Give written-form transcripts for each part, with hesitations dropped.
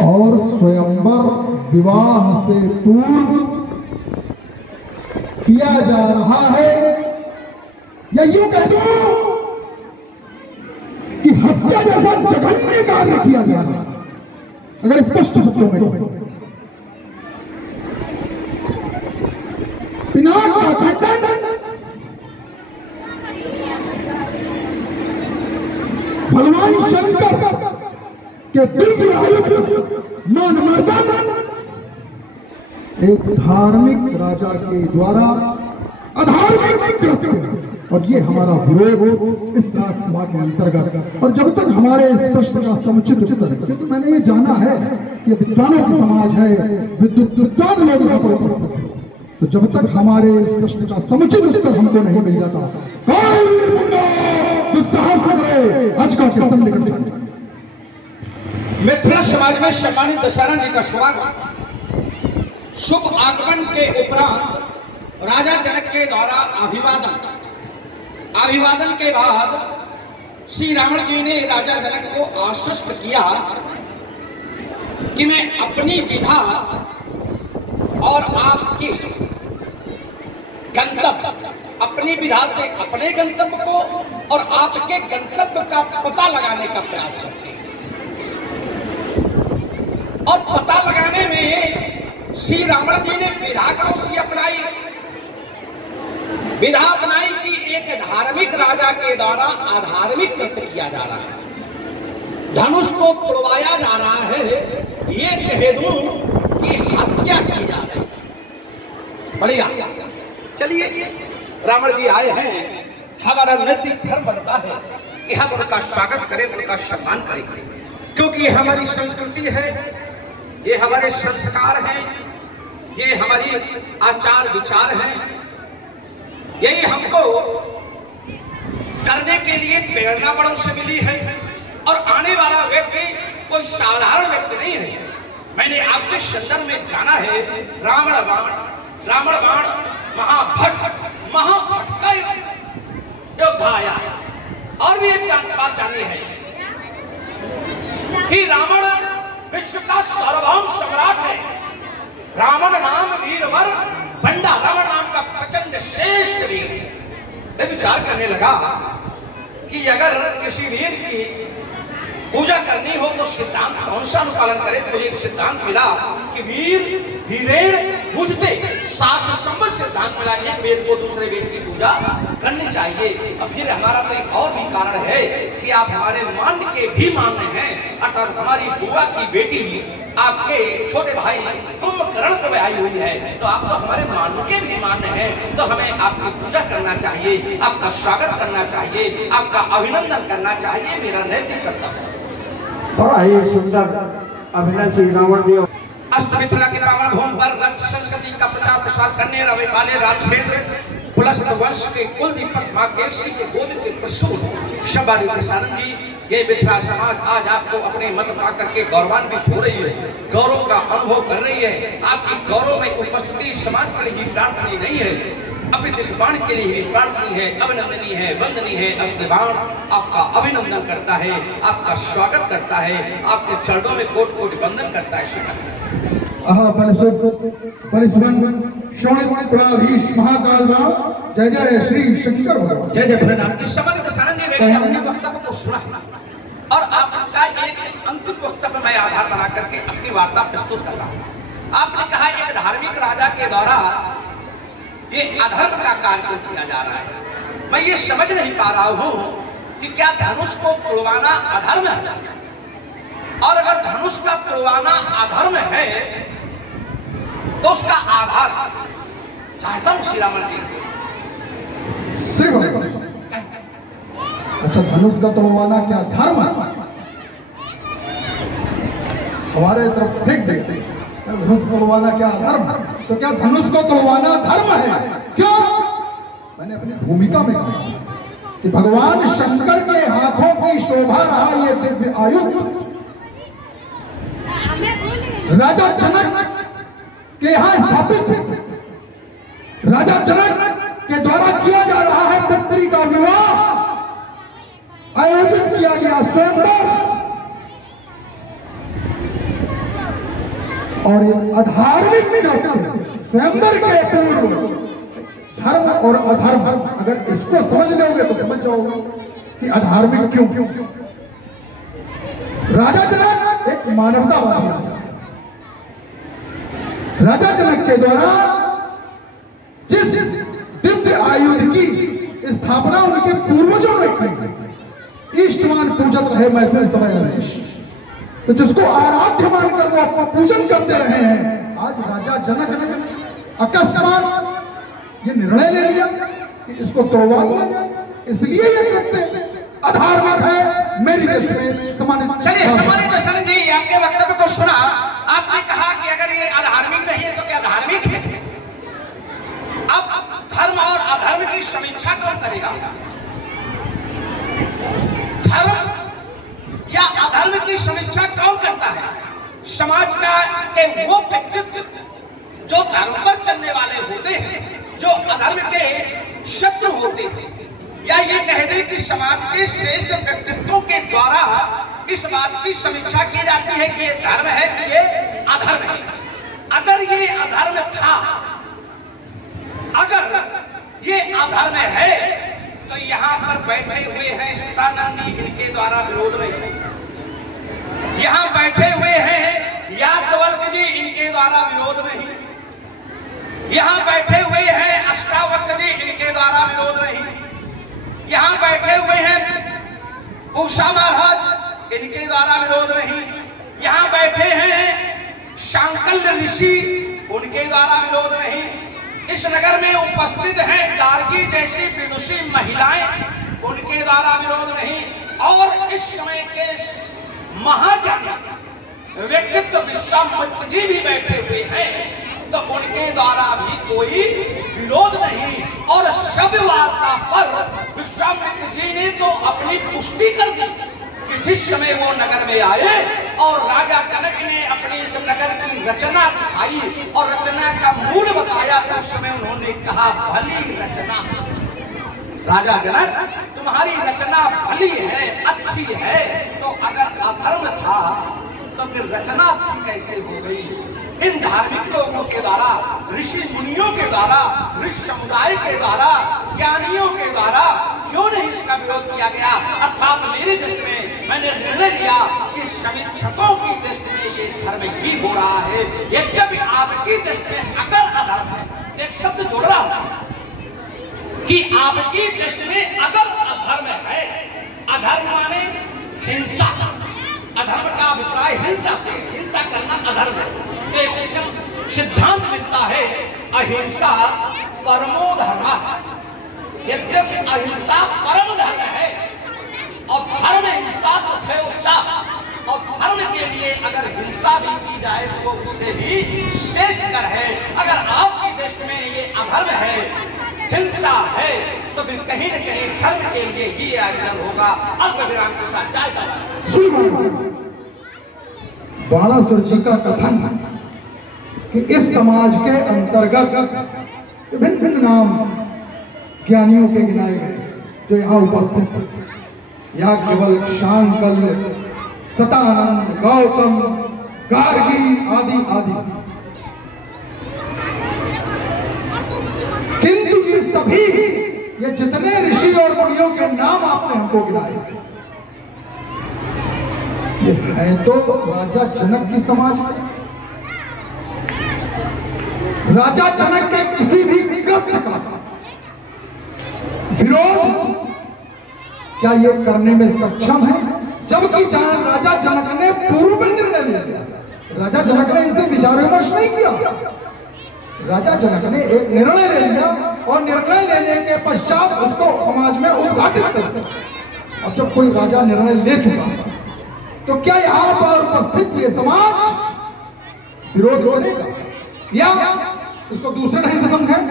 और स्वयंवर विवाह से पूर्व किया जा रहा है, या यूं कह दो कि हत्या जैसा जघन्य कार्य किया गया है। अगर स्पष्ट शब्दों में पिनाक का खंडन भगवान शंकर के दिव्य आयुध मानमर्दन एक धार्मिक राजा के द्वारा अधार्मिक कृत्य, और ये हमारा विरोध इस राज्यसभा के अंतर्गत। और जब तक हमारे इस प्रश्न का समुचित उत्तर, क्योंकि मैंने ये जाना है कि विद्वानों का समाज है, विद्वान लोग यहाँ पर उपस्थित हैं, तो जब तक हमारे इस प्रश्न का समुचित उत्तर हमको नहीं मिल जाता, मिथिला समाज में सम्मानित दशहरा जी का स्वागत। शुभ आगमन के उपरांत राजा जनक के द्वारा अभिवादन के बाद श्री रावण जी ने राजा जनक को आश्वस्त किया कि मैं अपनी विधा और आपके गंतव्य, अपनी विधा से अपने गंतव्य को और आपके गंतव्य का पता लगाने का प्रयास करते हैं। और पता लगाने में श्री रावण जी ने विधा का उसी अपनाई, विधा अपनाई कि एक धार्मिक राजा के द्वारा अधार्मिक कृत्य किया जा रहा है, धनुष को तोड़वाया जा रहा है, ये कह दूं कि हत्या की जा रही है। बढ़िया, चलिए रावण जी आए हैं, हमारा नैतिक धर्म बनता है कि हम उनका स्वागत करें, उनका सम्मान करें, क्योंकि ये हमारी संस्कृति है, ये हमारे संस्कार हैं, ये हमारी आचार विचार हैं, यही हमको करने के लिए प्रेरणा बड़ों से मिली है। और आने वाला व्यक्ति कोई साधारण व्यक्ति नहीं है। मैंने आपके संदर्भ में जाना है, रावण बाण महाभट का योद्धा आया। और भी एक बात जानी है कि रावण विश्व का सार्वभौम सम्राट है। रावण नाम वीरवर बंडा, रावण नाम का प्रचंड श्रेष्ठ वीर। मैं विचार करने लगा कि अगर किसी वीर की पूजा करनी हो तो सिद्धांत कौन सा अनुपालन करे। तो एक सिद्धांत मिला कि वीर वीरेण पूजते, शास्त्र सम्मत सिद्धांत मिला। एक वीर को दूसरे वीर की पूजा करनी चाहिए। और फिर हमारा तो एक और भी कारण है कि आप हमारे मान्य के भी मान्य हैं, अर्थात हमारी बुआ की बेटी भी आपके छोटे भाई कुंभकर्ण को आई हुई है, तो आप तो हमारे मान्य के भी मान्य हैं। तो हमें आपकी पूजा करना चाहिए, आपका स्वागत करना चाहिए, आपका अभिनंदन करना चाहिए, मेरा नैतिक कर्तव्य। बड़ा ही सुंदर अभिनय श्री रावण जी। अष्ट मिथिला के पावन भूमि पर रक्त संस्कृति का प्रचार प्रसार करने वाले राजक्षेत्र पुलस्त वंश के कुल दीपक मां केसी के गोद के प्रसून सम्मानित दशहरा जी, ये मिथिला समाज आज आपको अपने मत पा करके गौरवान्वित हो रही है, गौरव का अनुभव कर रही है। आपकी गौरव में उपस्थिति समाज के लिए प्रार्थनीय नहीं है, अपने इस बाण के लिए भी प्रार्थनीय है, अभिनंदनीय है, वंदनीय है। अस्त्रबाण आपका अभिनंदन करता है, आपका स्वागत करता है, आपके चरणों में कोटि कोटि वंदन करता है। महाकाल जय जय श्री शंकर भगवान, जय जय भोलेनाथ। इस समय दशहरा जी ने अपने वक्तव्य को सुना और आपका एक अंतिम वक्तव्य मैं आधार बना करके अपनी वार्ता प्रस्तुत कर रहा हूँ। आपने कहा एक धार्मिक राजा के द्वारा ये अधर्म का कार्य किया जा रहा है। मैं ये समझ नहीं पा रहा हूं कि क्या धनुष को तोड़वाना अधर्म है, और अगर धनुष का तोड़वाना अधर्म है तो उसका आधार चाहता हूं श्री रावण जी। अच्छा, धनुष का तोड़वाना क्या धर्म है? हमारे तरफ फेंक देते, धनुष तोड़वाना क्या धर्म है? तो क्या धनुष को तोड़वाना धर्म है? क्यों? मैंने अपनी भूमिका में कहा कि भगवान शंकर के हाथों की शोभा रहा ये दिव्य आयुध राजा जनक के यहाँ स्थापित है। राजा जनक के द्वारा किया जा रहा है पुत्री का विवाह, आयोजित किया गया स्वयंवर। और अधार्मिक स्वयंवर के पूर्व धर्म और अधर्म, अगर इसको समझ लोगे तो समझ जाओगे कि अधार्मिक क्यों। राजा जनक एक मानवतावादी राजा, राजा जनक के द्वारा जिस दिव्य आयुध की स्थापना उनके पूर्वजों ने की, ईष्टवान पूजक रहे मैथिल समय नरेश, तो जिसको आराध्य मानकर वो अपना पूजन करते रहे हैं, आज राजा जनक ने अकस्मात ये निर्णय ले लिया कि इसको तोड़वा दिया जाए, इसलिए ये कृत्य अधार्मिक है मेरी दृष्टि में। चलिए सम्मानित दर्शक जी, आपके वक्तव्य को सुना। आपने कहा कि अगर ये अधार्मिक नहीं है तो क्या धार्मिक है? अब धर्म और अधर्म की समीक्षा कौन करेगा? धर्म या अधर्म की समीक्षा कौन करता है? समाज का के वो व्यक्तित्व जो धर्म पर चलने वाले होते हैं, जो अधर्म के शत्रु होते हैं, या ये कह दे कि समाज के श्रेष्ठ व्यक्तित्वों के द्वारा इस बात की समीक्षा की जाती है कि ये धर्म है कि ये अधर्म है। अगर ये अधर्म था, अगर ये अधर्म है, तो यहाँ पर बैठे हुए हैं सतानंदी, इनके द्वारा विरोध नहीं। यहाँ बैठे हुए हैं याज्ञवल्क्य जी, इनके द्वारा विरोध नहीं। यहाँ बैठे हुए हैं अष्टावक्र जी, इनके द्वारा विरोध नहीं। यहाँ बैठे हुए हैं उषा महाराज, इनके द्वारा विरोध नहीं। यहाँ बैठे हैं शांकल्य ऋषि, उनके द्वारा विरोध नहीं। इस नगर में उपस्थित हैं गार्गी जैसी विदुषी महिलाएं, उनके द्वारा विरोध नहीं। और इस समय के महाजन व्यक्तित्व विश्वामित्र जी भी बैठे हुए हैं, तो उनके द्वारा भी कोई विरोध नहीं। और शब्द वार्ता पर विश्वामित्र जी ने तो अपनी पुष्टि कर दी कि जिस समय वो नगर में आए और राजा जनक ने अपनी इस नगर की रचना दिखाई और रचना का मूल बताया, तो उस समय उन्होंने कहा भली रचना। राजा जनक, तुम्हारी रचना भली है, अच्छी है, तो अगर अधर्म था तो फिर रचना अच्छी कैसे हो गई? इन धार्मिक लोगों के द्वारा, ऋषि मुनियों के द्वारा, ऋषि समुदाय के द्वारा, ज्ञानियों के द्वारा क्यों नहीं इसका विरोध किया गया? अर्थात मेरी दृष्टि में मैंने निर्णय लिया कि समीक्षकों की दृष्टि में ये धर्म ही हो रहा है। यद्यपि आपकी दृष्टि में अगर अधर्म है, एक शब्द जोड़ रहा हूं कि आपकी दृष्टि में अगर अधर्म है, अधर्म माने हिंसा, अधर्म का अभिप्राय हिंसा से, हिंसा करना अधर्म है। एक सिद्धांत मिलता है अहिंसा परमो धर्म। यद्यपि अहिंसा परम धर्म है और धर्म हिंसा तथैवचा, और धर्म के लिए अगर हिंसा भी की जाए तो उससे भी श्रेष्ठकर है। अगर आपकी दृष्टि में ये अधर्म है, हिंसा है, तो फिर कहीं न कहीं धर्म के लिए ही आयोजन होगा। अल्प विराम के साथ जाएगा बाणासुर जी का कथन कि इस समाज के अंतर्गत विभिन्न भिन्न नाम ज्ञानियों के गिनाए गए जो यहाँ उपस्थित हैं। याज्ञवल्क्य, शांकल्य, सतानंद, गौतम, गार्गी आदि आदि, किंतु ये सभी, ये जितने ऋषि और मुनियों के नाम आपने हमको गिनाए, ये है तो राजा जनक की समाज में। राजा जनक के किसी भी कृत्य का विरोध क्या ये करने में सक्षम है? जबकि राजा जनक ने पूर्व में निर्णय लिया, राजा जनक ने इनसे विचार विमर्श नहीं किया। राजा जनक ने एक निर्णय ले लिया और निर्णय लेने के पश्चात उसको समाज में उद्घाटित कर दिया। अब जब कोई राजा निर्णय ले चुका तो क्या यहाँ पर उपस्थित ये समाज विरोध करेगा या इसको दूसरे ढंग से समझें?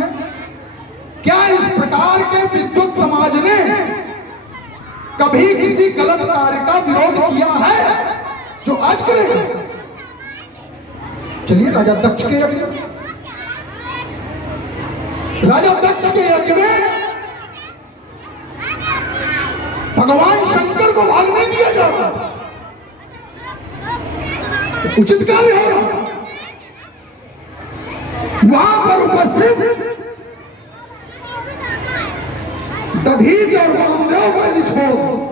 क्या इस प्रकार के विद्वत समाज ने कभी किसी गलत कार्य का विरोध किया है जो आज करेगा? चलिए राजा दक्ष के यज्ञ, राजा दक्ष के यज्ञ में भगवान शंकर को भाग नहीं दिया जा रहा, उचित कार्य हो रहा। वहां पर उपस्थित दधीच और रामदेव को छोड़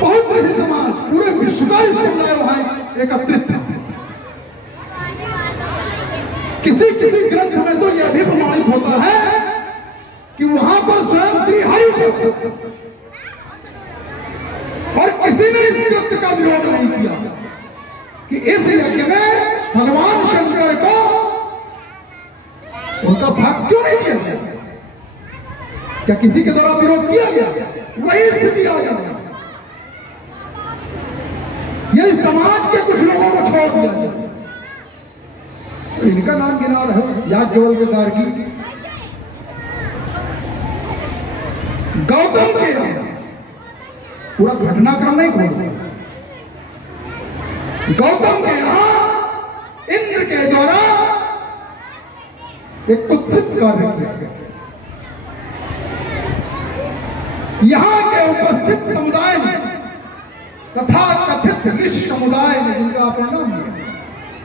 बहुत बड़ी समाज, पूरे विश्व का समुदाय वहां एकत्रित था। किसी किसी ग्रंथ में तो यह भी प्रमाणित होता है कि वहां पर स्वयं श्री हरि उपस्थित, और किसी ने इस कृत्य का विरोध नहीं किया कि इस यज्ञ में भगवान शंकर को उनका भाग क्यों नहीं किया गया। क्या किसी के द्वारा विरोध किया गया? वही स्थिति आ गई। ये समाज के कुछ लोगों को छोड़ दिया गया। तो इनका नाम गिना रहे याज्ञवल्क्य गार्गी, गौतम के पूरा घटनाक्रम नहीं खोल रहा। गौतम के यहां इंद्र के द्वारा एक कुत्सित कार्य किया गया। यहां के उपस्थित समुदाय में तथा कथित ऋषि समुदाय में, जिनका आपने नाम लिया,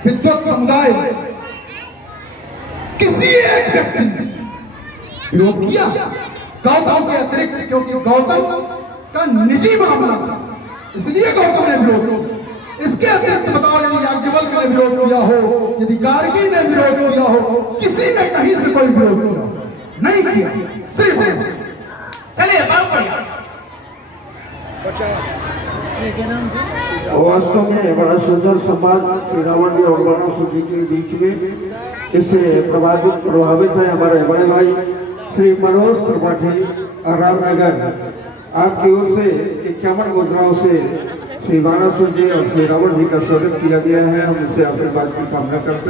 विद्वत समुदाय में किसी एक व्यक्ति ने विरोध किया गौतम के अतिरिक्त, क्योंकि गौतम का निजी मामला था, इसलिए गौतम ने विरोध किया। इसके अतिरिक्त बता रहे हैं, याज्ञवल्क्य ने विरोध किया हो, यदि गार्गी ने विरोध किया हो, किसी ने कहीं से कोई विरोध किया नहीं किया, सिर्फ चलिए बहुत बढ़िया। वास्तव में बड़ा सुंदर संवाद श्री रावण जी और वरुणासुर जी के बीच में। इससे प्रभावित है हमारे बड़े भाई श्री मनोज त्रिपाठी रामनगर। आपकी ओर से 51 मुद्राओं से श्री वरुणासुर जी और श्री रावण जी का स्वागत किया गया है। हम इससे आशीर्वाद की कामना करते हैं।